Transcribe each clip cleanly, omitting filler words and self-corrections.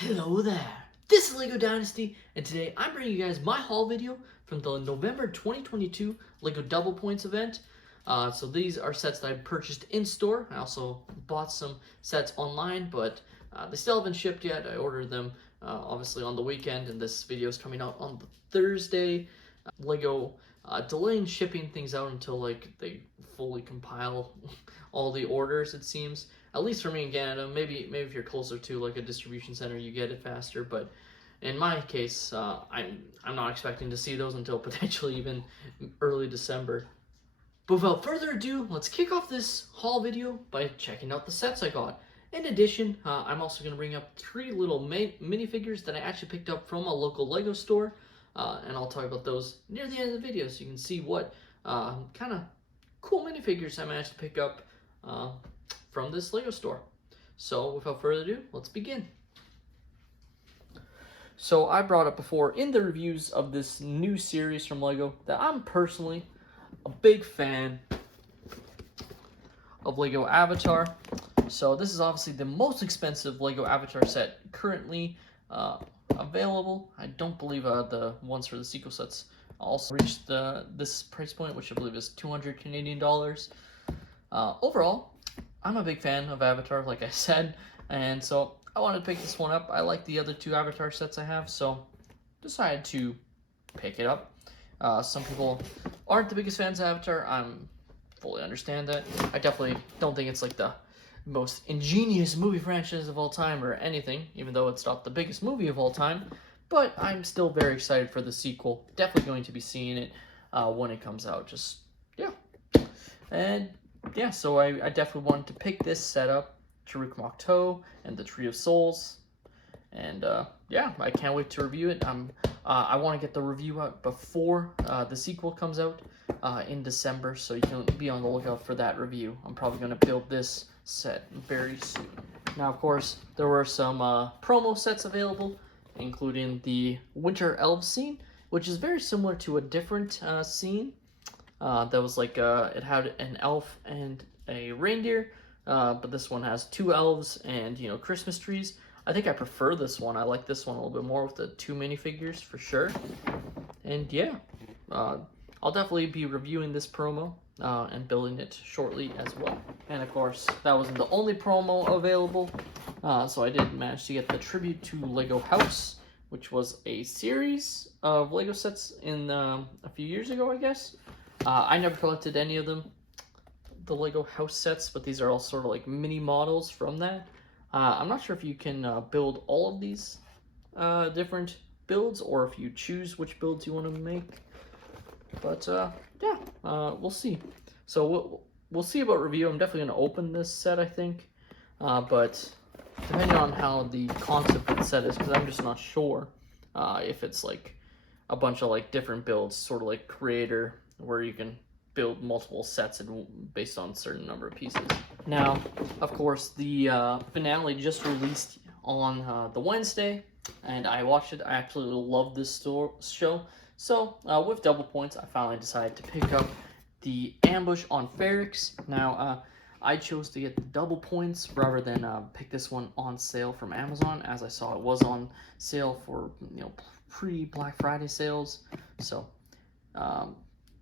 Hello there, this is LEGO Dynasty, and today I'm bringing you guys my haul video from the November 2022 LEGO Double Points event. So these are sets that I purchased in-store. I also bought some sets online, but they still haven't shipped yet. I ordered them obviously on the weekend, and this video is coming out on the Thursday. LEGO delaying shipping things out until like they fully compile all the orders, it seems. At least for me in Canada. Maybe if you're closer to like a distribution center, you get it faster. But in my case, I'm not expecting to see those until potentially even early December. But without further ado, let's kick off this haul video by checking out the sets I got. In addition, I'm also going to bring up 3 little minifigures that I actually picked up from a local LEGO store. And I'll talk about those near the end of the video so you can see what kind of cool minifigures I managed to pick up from this LEGO store. So without further ado, let's begin. So I brought up before in the reviews of this new series from LEGO that I'm personally a big fan of LEGO Avatar. So this is obviously the most expensive LEGO Avatar set currently available. I don't believe the ones for the sequel sets also reached this price point, which I believe is 200 Canadian dollars. Overall, I'm a big fan of Avatar, like I said, and so I wanted to pick this one up. I like the other 2 Avatar sets I have, so decided to pick it up. Some people aren't the biggest fans of Avatar. I'm fully understand that. I definitely don't think it's like the most ingenious movie franchise of all time or anything, even though it's not the biggest movie of all time. But I'm still very excited for the sequel. Definitely going to be seeing it when it comes out. Just, yeah. And yeah, so I definitely wanted to pick this setup, Taruk Mokto and the Tree of Souls. And yeah, I can't wait to review it. I want to get the review out before the sequel comes out in December, so you can be on the lookout for that review. I'm probably going to build this set very soon. Now, of course, there were some promo sets available, including the Winter Elves scene, which is very similar to a different scene. That was like, it had an elf and a reindeer, but this one has 2 elves and, you know, Christmas trees. I think I prefer this one. I like this one a little bit more with the 2 minifigures for sure. And yeah, I'll definitely be reviewing this promo and building it shortly as well. And of course, that wasn't the only promo available, so I did manage to get the Tribute to LEGO House, which was a series of LEGO sets in a few years ago, I guess. I never collected any of them, the LEGO house sets, but these are all sort of like mini models from that. I'm not sure if you can build all of these different builds, or if you choose which builds you want to make. But yeah, we'll see. So we'll see about review. I'm definitely going to open this set, I think. But depending on how the concept of the set is, because I'm just not sure if it's like a bunch of like different builds, sort of like Creator, where you can build multiple sets and based on a certain number of pieces. Now, of course, the finale just released on the Wednesday, and I watched it. I absolutely love this show. So, with double points, I finally decided to pick up the Ambush on Ferrix. Now, I chose to get the double points rather than pick this one on sale from Amazon, as I saw it was on sale for, you know, pre-Black Friday sales. So,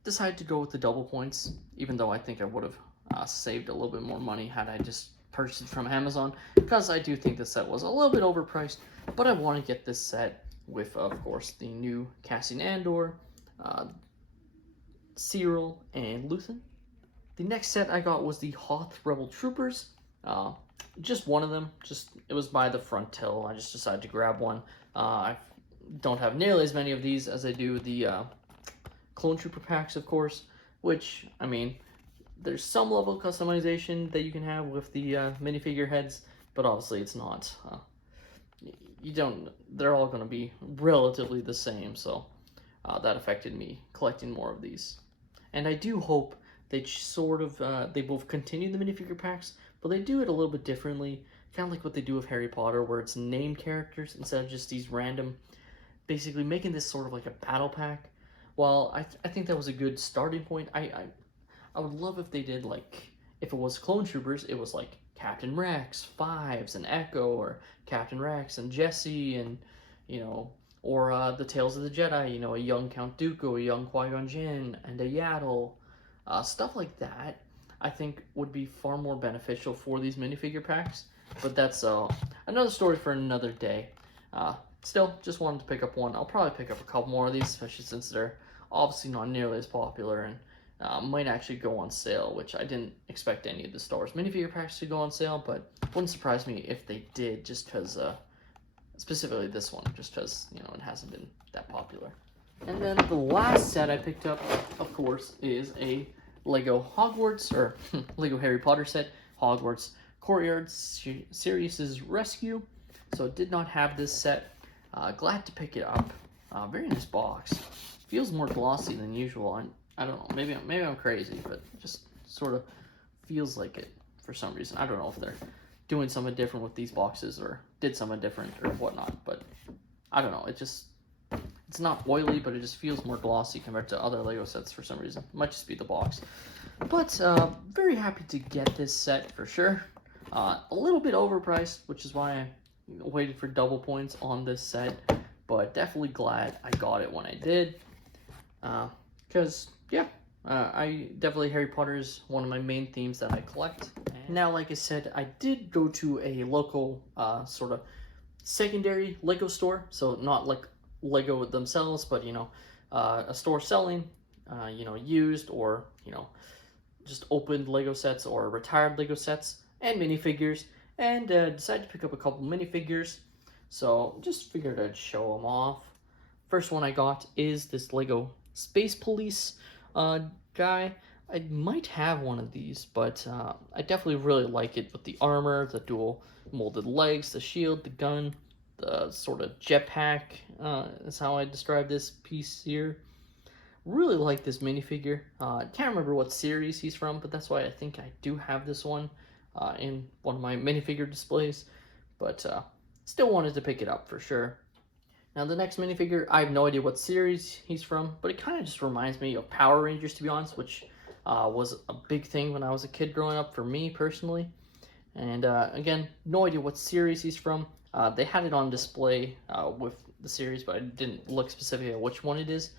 decided to go with the double points, even though I think I would have saved a little bit more money had I just purchased it from Amazon, because I do think the set was a little bit overpriced, but I want to get this set with, of course, the new Cassian Andor, Cyril, and Luthen. The next set I got was the Hoth Rebel Troopers. Just one of them. It was by the front till. I just decided to grab one. I don't have nearly as many of these as I do the Clone Trooper packs, of course, which, I mean, there's some level of customization that you can have with the minifigure heads, but obviously it's not, they're all going to be relatively the same, so that affected me collecting more of these. And I do hope they sort of, they both continue the minifigure packs, but they do it a little bit differently, kind of like what they do with Harry Potter, where it's named characters instead of just these random, basically making this sort of like a battle pack. Well, I think that was a good starting point. I would love if they did, like, if it was Clone Troopers, it was like Captain Rex, Fives, and Echo, or Captain Rex and Jesse, and or the Tales of the Jedi, a young Count Dooku, a young Qui-Gon Jinn, and a Yaddle. Stuff like that, I think, would be far more beneficial for these minifigure packs, but that's another story for another day. Still, just wanted to pick up one. I'll probably pick up a couple more of these, especially since they're obviously not nearly as popular, and might actually go on sale, which I didn't expect any of the Star Wars minifigure packs to go on sale, but wouldn't surprise me if they did, just because, specifically this one, just because, it hasn't been that popular. And then the last set I picked up, of course, is a Lego Hogwarts, or Lego Harry Potter set, Hogwarts Courtyard Sirius's Rescue. So did not have this set. Glad to pick it up. Very nice box. Feels more glossy than usual. I don't know. Maybe I'm crazy, but it just sort of feels like it for some reason. I don't know if they're doing something different with these boxes or did something different or whatnot, but I don't know. It's not oily, but it just feels more glossy compared to other Lego sets for some reason. It might just be the box. But very happy to get this set for sure. A little bit overpriced, which is why I waited for double points on this set. But definitely glad I got it when I did. Because, yeah, Harry Potter is one of my main themes that I collect. Now, like I said, I did go to a local sort of secondary Lego store. So not like Lego themselves, but a store selling used or just opened Lego sets or retired Lego sets and minifigures, and decided to pick up a couple minifigures. So just figured I'd show them off. First one I got is this Lego Space Police guy. I might have one of these, but I definitely really like it with the armor, the dual molded legs, the shield, the gun, the sort of jetpack is how I describe this piece here. Really like this minifigure. Can't remember what series he's from, but that's why I think I do have this one in one of my minifigure displays. But still wanted to pick it up for sure. Now the next minifigure, I have no idea what series he's from, but it kind of just reminds me of Power Rangers, to be honest, which was a big thing when I was a kid growing up for me personally. And again, no idea what series he's from. They had it on display with the series, but I didn't look specifically at which one it is.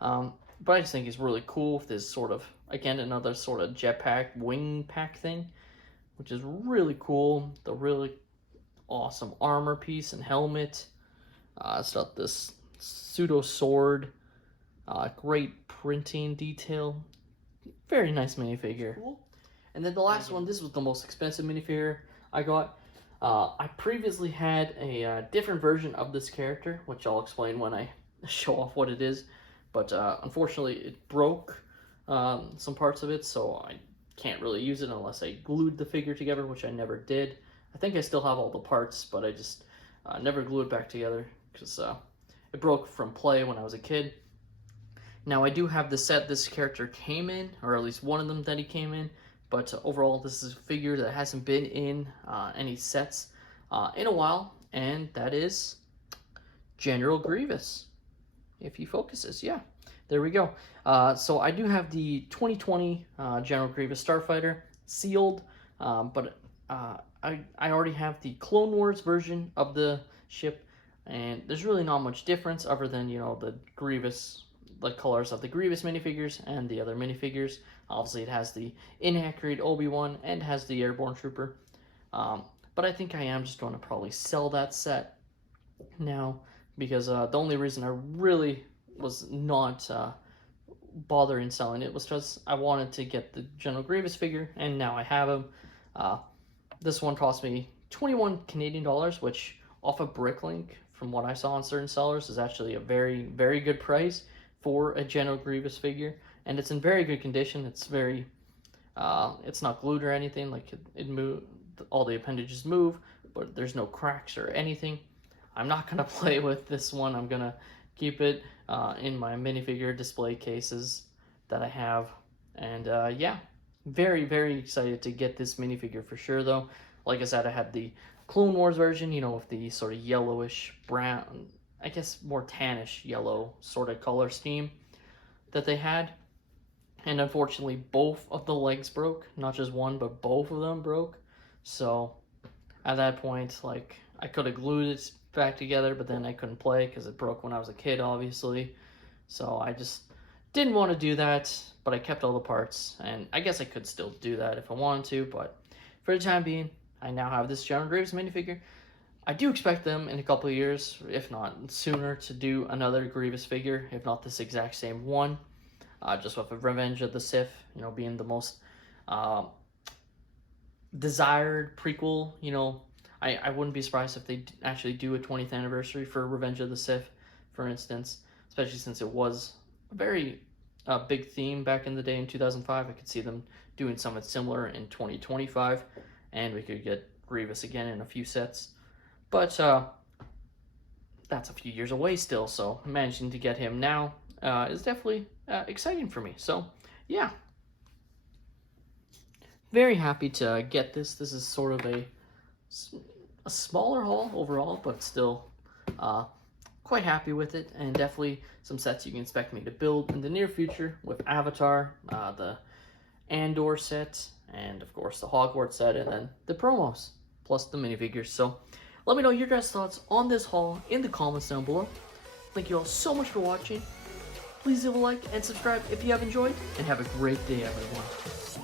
But I just think it's really cool with this sort of, again, another sort of jetpack wing pack thing, which is really cool. The really awesome armor piece and helmet. It's got this pseudo sword. Great printing detail. Very nice minifigure. Cool. And then the last one, this was the most expensive minifigure I got. I previously had a different version of this character, which I'll explain when I show off what it is. But unfortunately, it broke some parts of it, so I can't really use it unless I glued the figure together, which I never did. I think I still have all the parts, but I just never glued it back together because it broke from play when I was a kid. Now, I do have the set this character came in, or at least one of them that he came in, but overall, this is a figure that hasn't been in any sets in a while, and that is General Grievous. If he focuses, yeah, there we go. So I do have the 2020 General Grievous Starfighter sealed, but I already have the Clone Wars version of the ship, and there's really not much difference other than the Grievous, the colors of the Grievous minifigures and the other minifigures. Obviously, it has the inaccurate Obi-Wan and has the Airborne Trooper, but I think I am just going to probably sell that set now. Because the only reason I really was not bothering selling it was because I wanted to get the General Grievous figure, and now I have him. This one cost me 21 Canadian dollars, which off of Bricklink, from what I saw on certain sellers, is actually a very, very good price for a General Grievous figure. And it's in very good condition. It's very, it's not glued or anything. Like it moved, all the appendages move, but there's no cracks or anything. I'm not going to play with this one. I'm going to keep it in my minifigure display cases that I have. And yeah, very, very excited to get this minifigure for sure, though. Like I said, I had the Clone Wars version, with the sort of yellowish brown, I guess more tannish yellow sort of color scheme that they had. And unfortunately, both of the legs broke. Not just one, but both of them broke. So at that point, like, I could have glued it back together, but then I couldn't play because it broke when I was a kid, obviously. So I just didn't want to do that, but I kept all the parts, and I guess I could still do that if I wanted to, but for the time being, I now have this General Graves minifigure. I do expect them in a couple of years, if not sooner, to do another Grievous figure, if not this exact same one, just with a Revenge of the Sith, you know, being the most uh, desired prequel. You know, I wouldn't be surprised if they actually do a 20th anniversary for Revenge of the Sith, for instance, especially since it was a very big theme back in the day in 2005. I could see them doing something similar in 2025, and we could get Grievous again in a few sets. But that's a few years away still, so managing to get him now is definitely exciting for me. So, yeah, very happy to get this. This is sort of a smaller haul overall, but still quite happy with it, and definitely some sets you can expect me to build in the near future with Avatar, the Andor set, and of course the Hogwarts set, and then the promos, plus the minifigures. So let me know your guys' thoughts on this haul in the comments down below. Thank you all so much for watching. Please leave a like and subscribe if you have enjoyed, and have a great day, everyone.